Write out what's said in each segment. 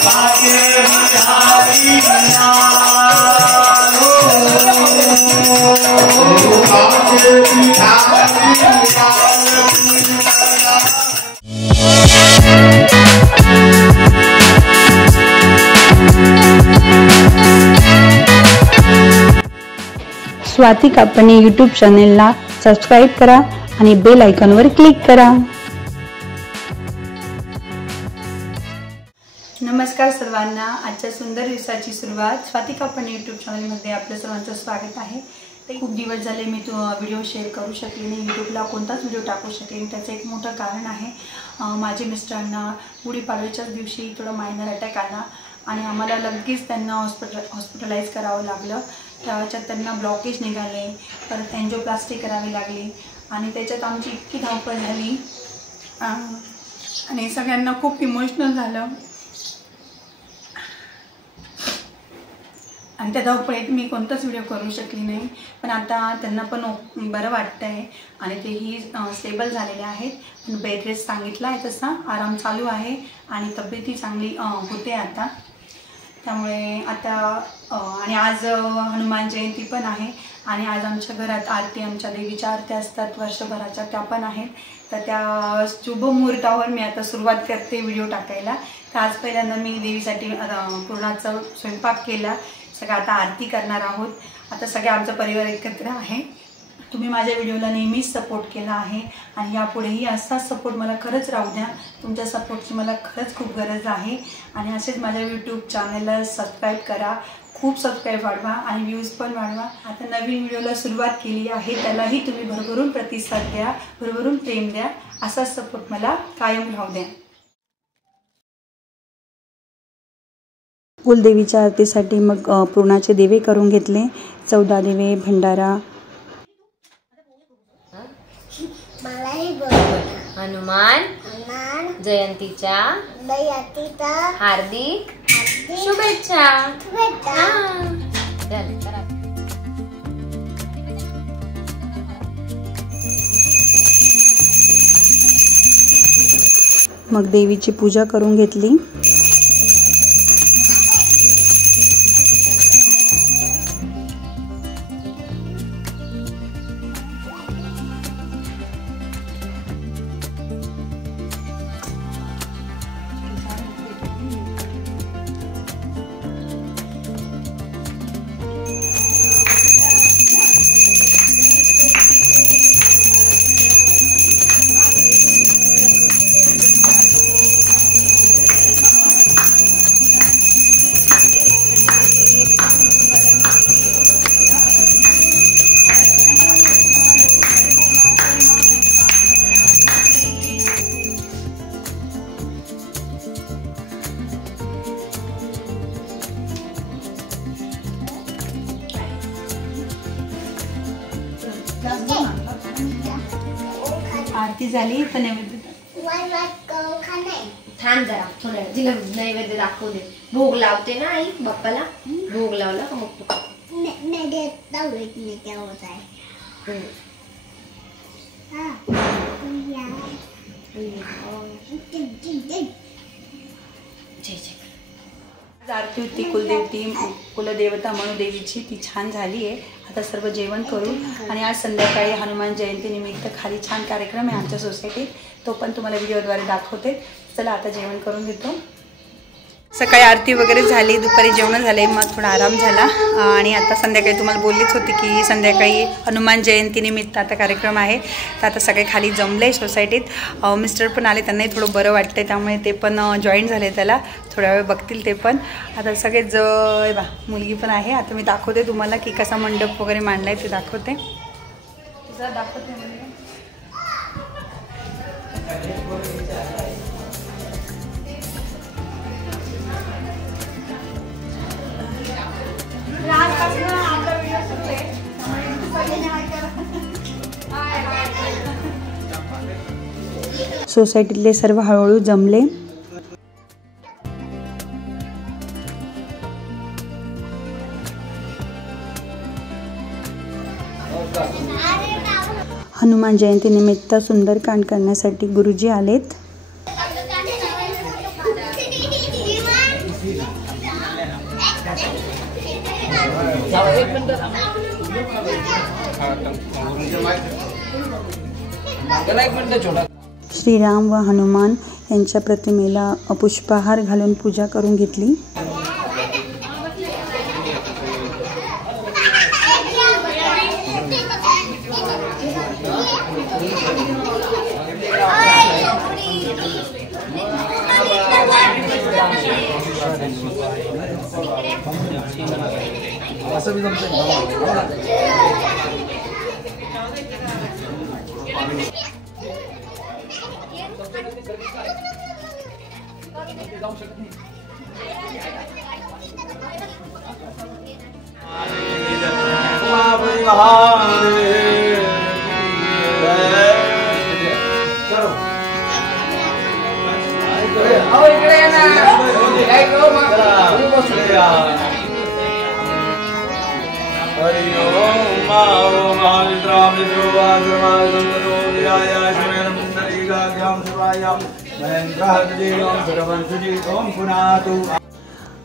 स्वाती कापणे यूट्यूब चॅनेलला सबस्क्राइब करा आणि बेल आयकॉनवर क्लिक करा। नमस्कार सर्वांना, आजच्या सुंदर दिवसाची सुरुवात स्वाती कापणे यूट्यूब चॅनलमध्ये आपल्या सर्वांचं स्वागत आहे। खूप दिवस झाले मी व्हिडिओ शेअर करू शकले नाही, यूट्यूबला कोणताच व्हिडिओ टाकू शकले नाही। त्याचं एक मोठं कारण आहे, माझे मिस्टरांना गुढीपाडव्याच्याच दिवशी थोडा मायनर अटॅक आला आणि आम्हाला लगेच त्यांना हॉस्पिटलाइज करावं लागलं। त्याच्यात त्यांना ब्लॉकेज निघाले, परत एंजिओप्लास्टी करावी लागली आणि त्याच्यात आमची इतकी धावपळ झाली आणि सगळ्यांना खूप इमोशनल झालं आणि त्या धावपळीत मी कोणताच व्हिडिओ करू शकली नाही। पण आता त्यांना पण बरं वाटतंय आणि तेही स्टेबल झालेले आहेत। पण बेड रेस्ट सांगितला आहे तसा आराम चालू आहे आणि तब्येतही चांगली होते आता। त्यामुळे आता आणि आज हनुमान जयंती पण आहे आणि आज आमच्या घरात आरती, आमच्या देवीच्या आरत्या असतात वर्षभराच्या, त्या पण आहेत। तर त्या शुभ मुहूर्तावर मी आता सुरुवात करते व्हिडिओ टाकायला। तर आज पहिल्यांदा मी देवीसाठी पुरणाचा स्वयंपाक केला, सगळं आता आरती करणार आहोत। आता सगळे आमचा परिवार एकत्र आहे। तुम्ही माझ्या व्हिडिओला नेहमीच सपोर्ट केला आहे आणि यापुढेही असाच सपोर्ट मला खरंच राहू द्या। तुमच्या सपोर्टची मला खरंच खूप गरज आहे आणि असेच माझ्या यूट्यूब चॅनलला सबस्क्राइब करा, खूप सबस्क्राइब वाढवा आणि व्ह्यूज पण वाढवा। आता नवीन व्हिडिओला सुरुवात केली आहे, त्यालाही तुम्ही भरभरून प्रतिसाद द्या, भरभरून प्रेम द्या, असाच सपोर्ट मला कायम राहू द्या। कुलदेवीच्या आरतीसाठी मग पुरणाचे दिवे करून घेतले, 14 दिवे, भंडारा। हनुमान जयंतीच्या हार्दिक शुभेच्छा। मग देवीची पूजा करून घेतली। आरती झाली तर नैवेद्य थांब जरा थोड्या जिला नैवेद्य दाखवू दे। भोग लावते ना आई बाप्पाला, भोग लावला का मग आरती होती कुलदेवता म्हणून देवीची, ती छान झाली आहे। आता सर्व जेवण करू आणि आज संध्याकाळी हनुमान जयंती निमित्त खाली छान कार्यक्रम आहे आमच्या सोसायटीत, तो पण तुम्हाला व्हिडिओद्वारे दाखवते। चला आता जेवण करून घेतो। सकाळी आरती वगैरे झाली, दुपारी जेवण झाले, मग थोडा आराम झाला आणि आता संध्याकाळी तुम्हाला बोललीच होती की संध्याकाळी हनुमान जयंती निमित्त आता कार्यक्रम आहे। तर आता सगळे खाली जमले सोसायटीत, मिस्टर पण आले, त्यांनाही थोडं बरं वाटतंय, त्यामुळे ते पण जॉईन झाले त्याला, थोड्या वेळ बघतील ते पण। आता सगळे बा मुलगी पण आहे। आता मी दाखवते तुम्हाला की कसा मंडप वगैरे मांडलाय, ते दाखवते। तुझा दाखवते सोसायटीतले सर्व हळूहळू जमले। हनुमान जयंती निमित्त सुंदरकांड करण्यासाठी गुरुजी आलेत। श्रीराम व हनुमान यांच्या प्रतिमेला पुष्पहार घालून पूजा करून घेतली।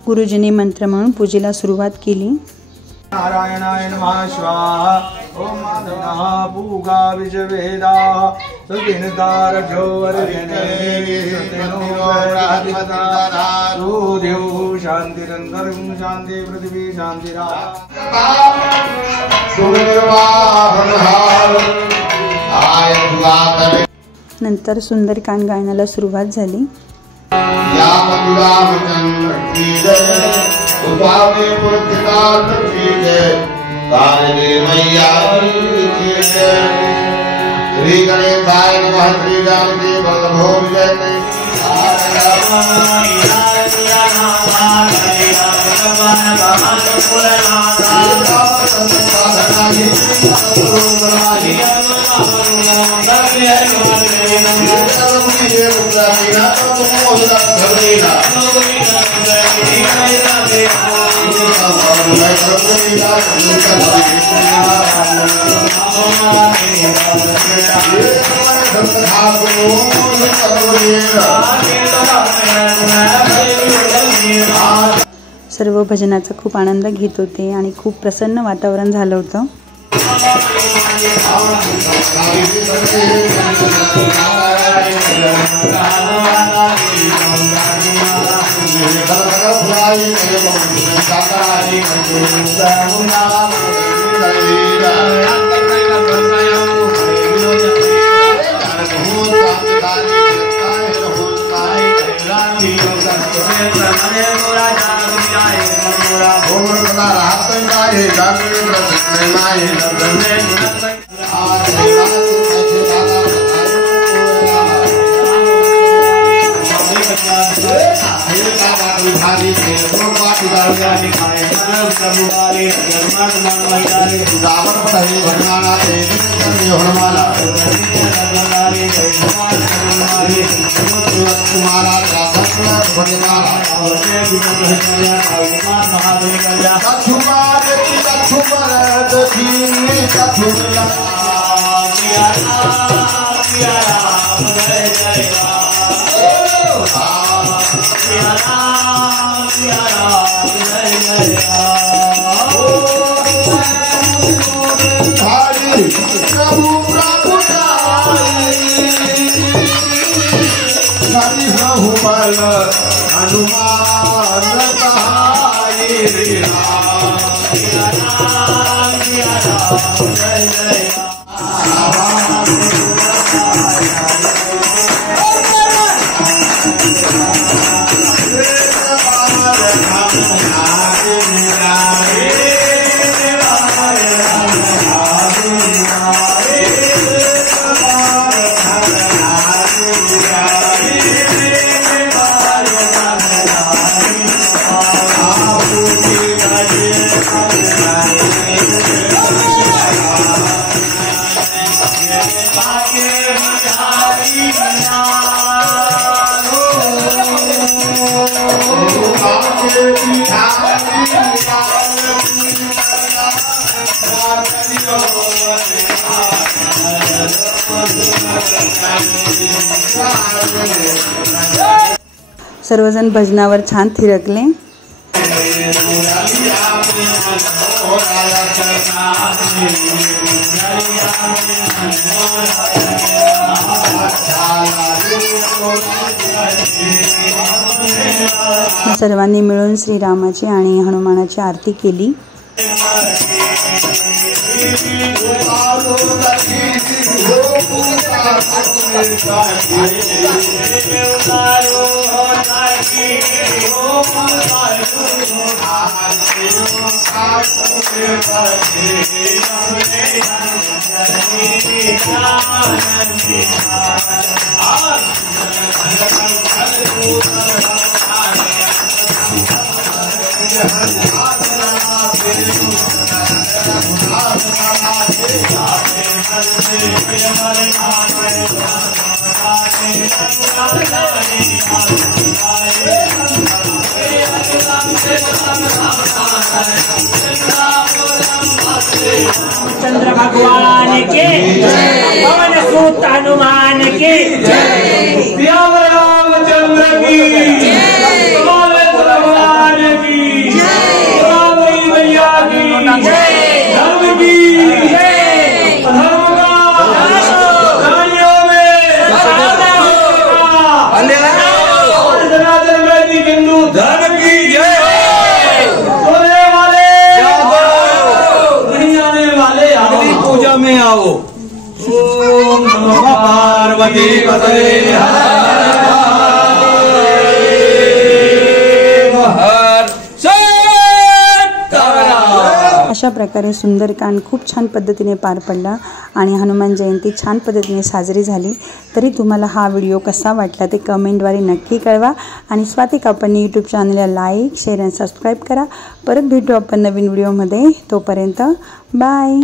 गुरुजींनी मंत्र म्हणून पूजेला सुरुवात केली। नारायणाय नमः स्वाहा। ओम माधवः भूगा विजवेदा सुदिनदार जोर देव शांतिरंतरं शांति पृथ्वी शांतिरा। नंतर सुंदरकांड गायनाला सुरुवात झाली। श्री गणेशाय नमः। श्री रामदेव वल्लभो विजयते। सर्व भजनाचा खूप आनंद घेत होते आणि खूप प्रसन्न वातावरण झालं होतं। सर्वजण भजनावर छान थिरकले। सर्वांनी मिळून श्रीरामाची आणि हनुमानाची आरती केली. चंद्र भगवान के पवन सूत हनुमान के रामचंद्र की भगवान की मैया की धर्म की हिंदू धर्म की जय। सोने वाले नहीं आने वाले अगली पूजा में आओ। ओम नमो पार्वती पतये अशा प्रकारे सुंदरकांड खूप छान पद्धतीने पार पडला आणि हनुमान जयंती छान पद्धतीने साजरी झाली. तरी तुम्हाला हा व्हिडिओ कसा वाटला ते कमेंटद्वारे नक्की कळवा आणि स्वाती कापडणी यूट्यूब चॅनलला लाईक शेअर आणि सबस्क्राईब करा. परत भेटू आपण नवीन व्हिडिओमध्ये. तोपर्यंत बाय.